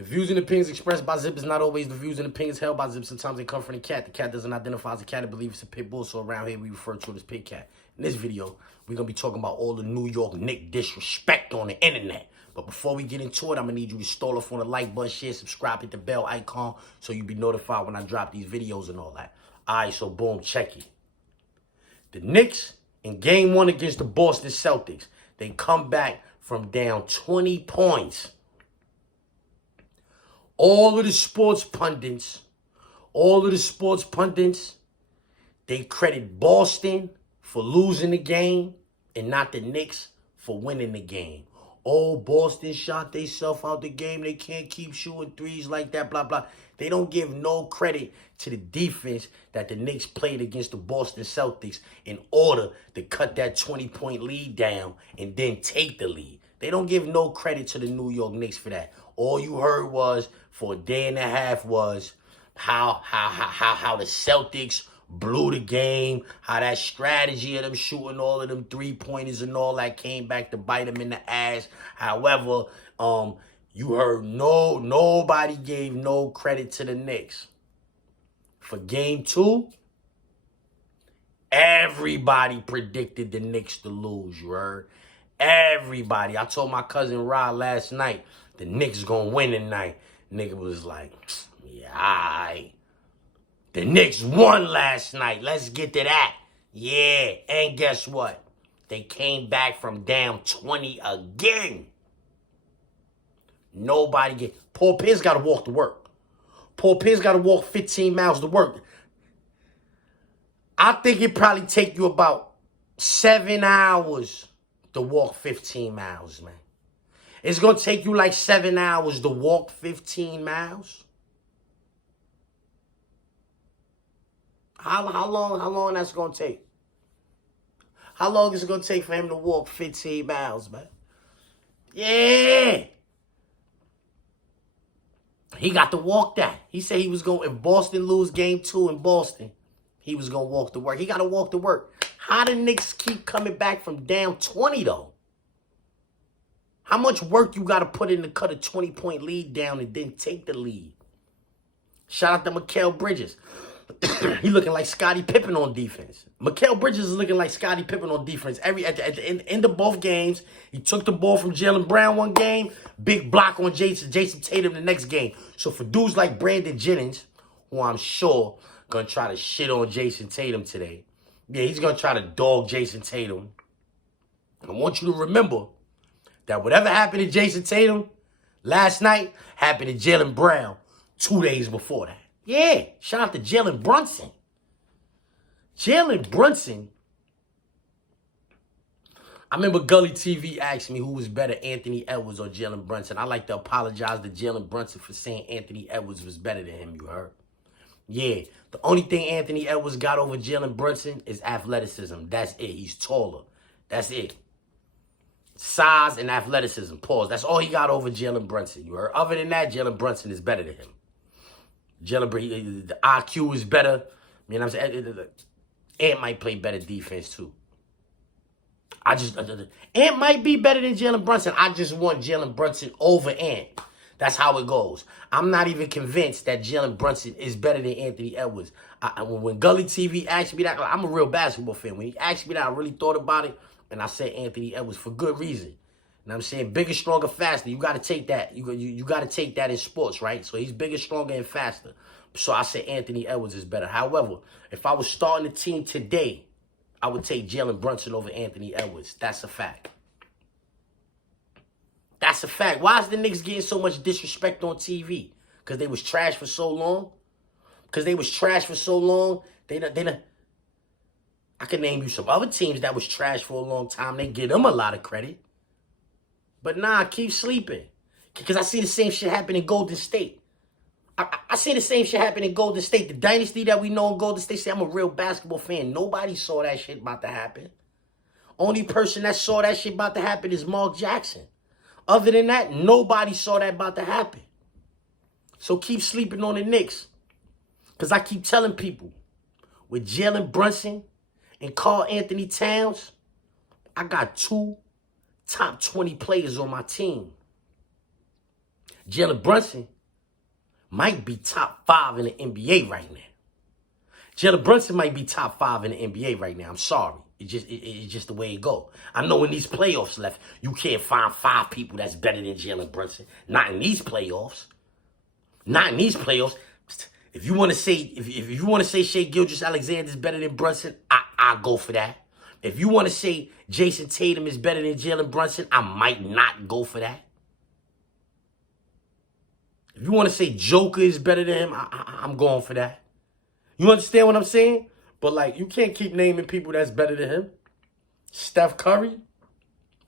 The views and opinions expressed by Zip is not always the views and opinions held by Zip. Sometimes they come from the cat. The cat doesn't identify as a cat. It believes it's a pit bull. So around here, we refer to it as pit cat. In this video, we're going to be talking about all the New York Knicks disrespect on the internet. But before we get into it, I'm going to need you to stall off on the like button, share, subscribe, hit the bell icon so you'll be notified when I drop these videos and all that. All right, so boom, check it. The Knicks, in Game 1 against the Boston Celtics, they come back from down 20 points. All of the sports pundits, they credit Boston for losing the game and not the Knicks for winning the game. Oh, Boston shot themselves out the game. They can't keep shooting threes like that, blah, blah. They don't give no credit to the defense that the Knicks played against the Boston Celtics in order to cut that 20-point lead down and then take the lead. They don't give no credit to the New York Knicks for that. All you heard was, for a day and a half, was how the Celtics blew the game, how that strategy of them shooting all of them three-pointers and all that came back to bite them in the ass. However, you heard nobody gave no credit to the Knicks. For Game 2, everybody predicted the Knicks to lose, you heard? Everybody. I told my cousin Rod last night, the Knicks gonna win tonight. Nigga was like, yeah, all right. The Knicks won last night. Let's get to that. Yeah, and guess what? They came back from down 20 again. Nobody get... Paul Pierce got to walk to work. Paul Pierce got to walk 15 miles to work. I think it probably take you about 7 hours to walk 15 miles, man. It's going to take you like 7 hours to walk 15 miles. How long that's going to take? How long is it going to take for him to walk 15 miles, man? Yeah. He got to walk that. He said he was going, if Boston lose Game 2 in Boston, he was going to walk to work. He got to walk to work. How the Knicks keep coming back from down 20, though? How much work you got to put in to cut a 20-point lead down and then take the lead? Shout out to Mikal Bridges. He looking like Scottie Pippen on defense. Mikal Bridges is looking like Scottie Pippen on defense. At the end of both games, he took the ball from Jaylen Brown one game, big block on Jason Tatum the next game. So for dudes like Brandon Jennings, who I'm sure going to try to shit on Jason Tatum today, yeah, he's going to try to dog Jason Tatum. I want you to remember that whatever happened to Jason Tatum last night happened to Jaylen Brown 2 days before that. Yeah, shout out to Jalen Brunson. Jalen Brunson. I remember Gully TV asked me who was better, Anthony Edwards or Jalen Brunson. I like to apologize to Jalen Brunson for saying Anthony Edwards was better than him, you heard? Yeah, the only thing Anthony Edwards got over Jalen Brunson is athleticism. That's it. He's taller. That's it. Size and athleticism. Pause. That's all he got over Jalen Brunson, you heard? Other than that, Jalen Brunson is better than him. The IQ is better. You know what I'm saying? Ant might play better defense, too. Ant might be better than Jalen Brunson. I just want Jalen Brunson over Ant. That's how it goes. I'm not even convinced that Jalen Brunson is better than Anthony Edwards. When Gully TV asked me that, I'm a real basketball fan. When he asked me that, I really thought about it, and I said Anthony Edwards for good reason. You know what I'm saying? Bigger, stronger, faster. You got to take that. You got to take that in sports, right? So he's bigger, stronger, and faster. So I say Anthony Edwards is better. However, if I was starting the team today, I would take Jalen Brunson over Anthony Edwards. That's a fact. That's a fact. Why is the Knicks getting so much disrespect on TV? Because they was trash for so long? Because they was trash for so long? I can name you some other teams that was trash for a long time. They give them a lot of credit. But nah, keep sleeping. Because I see the same shit happen in Golden State. I see the same shit happen in Golden State. The dynasty that we know in Golden State, say I'm a real basketball fan. Nobody saw that shit about to happen. Only person that saw that shit about to happen is Mark Jackson. Other than that, nobody saw that about to happen. So keep sleeping on the Knicks. Because I keep telling people, with Jalen Brunson and Karl Anthony Towns, I got 2 top 20 players on my team. Jalen Brunson might be top 5 in the NBA right now. Jalen Brunson might be top 5 in the NBA right now. I'm sorry. It's just the way it go. I know in these playoffs left, you can't find 5 people that's better than Jalen Brunson. Not in these playoffs. Not in these playoffs. If you want to say if you want to say Shai Gilgeous-Alexander is better than Brunson, I'll go for that. If you want to say Jason Tatum is better than Jalen Brunson, I might not go for that. If you want to say Joker is better than him, I'm going for that. You understand what I'm saying? But, like, you can't keep naming people that's better than him. Steph Curry,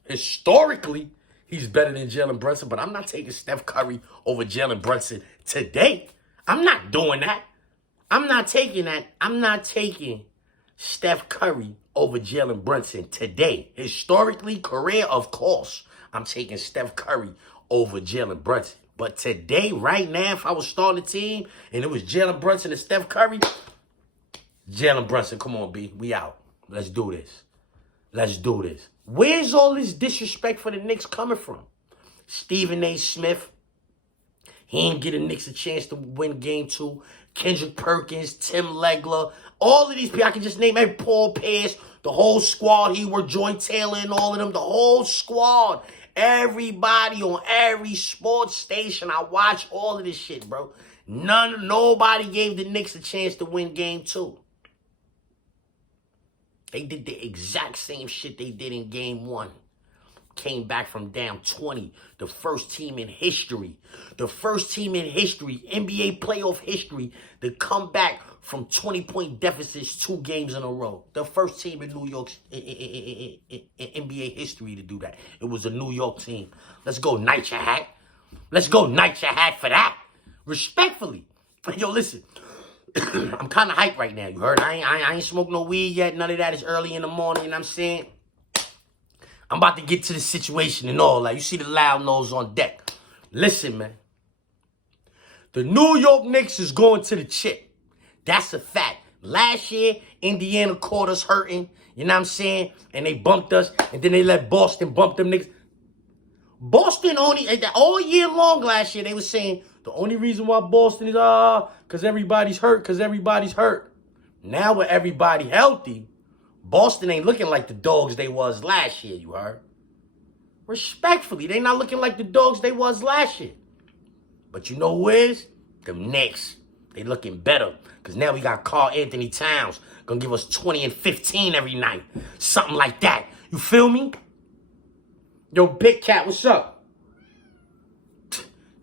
historically, he's better than Jalen Brunson, but I'm not taking Steph Curry over Jalen Brunson today. I'm not doing that. I'm not taking that. I'm not taking Steph Curry over Jalen Brunson today. Historically, career, of course, I'm taking Steph Curry over Jalen Brunson. But today, right now, if I was starting a team and it was Jalen Brunson and Steph Curry, Jalen Brunson, come on, B. We out. Let's do this. Let's do this. Where's all this disrespect for the Knicks coming from? Stephen A. Smith, he ain't get the Knicks a chance to win game 2. Kendrick Perkins, Tim Legler, all of these people, I can just name every Paul Pierce, the whole squad. He were Joy Taylor and all of them, the whole squad. Everybody on every sports station. I watch all of this shit, bro. Nobody gave the Knicks a chance to win game 2. They did the exact same shit they did in game 1. Came back from down 20. The first team in history. The first team in history, NBA playoff history, to come back from 20-point deficits 2 games in a row. The first team in New York's NBA history to do that. It was a New York team. Let's go Nitro Hat. Let's go Nitro Hat for that. Respectfully. Yo, listen. I'm kind of hyped right now. You heard? I ain't smoked no weed yet. None of that. Is early in the morning. You know what I'm saying? I'm about to get to the situation and all. Like, you see the loud nose on deck. Listen, man. The New York Knicks is going to the chip. That's a fact. Last year, Indiana caught us hurting. You know what I'm saying? And they bumped us. And then they let Boston bump them niggas. Boston only, all year long last year, they were saying, the only reason why Boston is, because everybody's hurt. Now with everybody healthy, Boston ain't looking like the dogs they was last year, you heard? Respectfully, they not looking like the dogs they was last year. But you know who is? The Knicks. They looking better. Because now we got Karl Anthony Towns. Gonna give us 20 and 15 every night. Something like that. You feel me? Yo, Big Cat, what's up?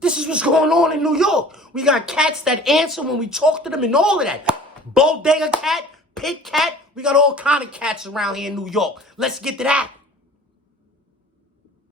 This is what's going on in New York. We got cats that answer when we talk to them and all of that. Bodega Cat, Pit Cat. We got all kind of cats around here in New York. Let's get to that.